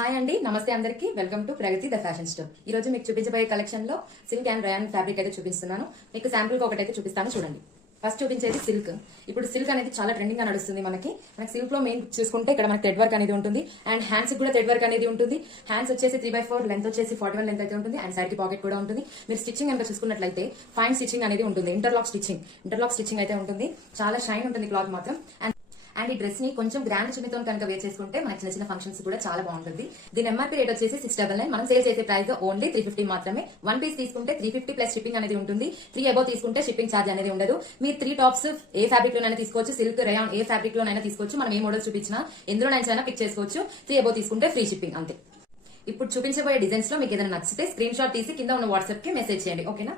Hi అండి, నమస్తే అందరికి. Welcome to Pragati the fashion store. ఈ రోజు మీకు చూపించబోయే కలెక్షన్ లో సిల్క్ అండ్ రయాన్ ఫ్యాబ్రిక్ అయితే చూపిస్తున్నాను. మీకు శాంపుల్ కి ఒకటైతే చూపిస్తాను, చూడండి. ఫస్ట్ చూపించేది సిల్క్. ఇప్పుడు సిల్క్ అనేది చాలా ట్రెండింగ్ గా నడుస్తుంది. మనకి సిల్క్ లో మెయిన్ చూసుకుంటే ఇక్కడ మనకి థ్రెడ్ వర్క్ అనేది ఉంటుంది అండ్ హ్యాండ్స్ కూడా థ్రెడ్ వర్క్ అనేది ఉంటుంది. హ్యాండ్స్ వచ్చేసి 3/4 లెంత్ వచ్చేసి 41 లెంత్ అయితే ఉంటుంది అండ్ సైడ్ కి పాకెట్ కూడా ఉంటుంది. మీరు స్టిచ్చింగ్ కనుక చూసుకున్నట్లయితే ఫైన్ స్టిచ్చింగ్ అనేది ఉంటుంది. ఇంటర్లాక్ స్టిచ్చింగ్ అయితే ఉంటుంది. చాలా షైన్ ఉంటుంది క్లాత్ మాత్రం. అండ్ ఈ డ్రెస్ ని కొంచెం గ్రాండ్ చున్నీతో కనుక వేర్ చేసుకుంటే మన చిన్న చిన్న ఫంక్షన్స్ కూడా చాలా బాగుంటుంది. దీని ఎంఆర్పీ రేట్ వచ్చేసి 699. మనం సేల్ చేసే ప్రైస్ ఓన్లీ 350 మాత్రమే. 1 పీస్ తీసుకుంటే 350 ప్లస్ షిప్పింగ్ అనేది ఉంటుంది. 3 అబౌవ్ తీసుకుంటే షిప్పింగ్ ఛార్జ్ అనేది ఉండదు. మీరు 3 టాప్స్ ఏ ఫ్యాబ్రిక్ లోనైనా తీసుకోవచ్చు, సిల్క్ రయాన్ ఏ ఫ్యాబ్రిక్ లోనైనా తీసుకోవచ్చు. మనం ఏ మోడల్ చూపించినా ఎందులోనైనా పిక్ చేసుకోవచ్చు. 3 అబౌవ్ తీసుకుంటే ఫ్రీ షిప్పింగ్ అంతే. ఇప్పుడు చూపించబోయే డిజైన్స్ లో మీకు ఏదైనా నచ్చితే స్క్రీన్ షాట్ తీసి కింద ఉన్న వాట్సాప్ కి మెసేజ్ చేయండి, ఓకేనా?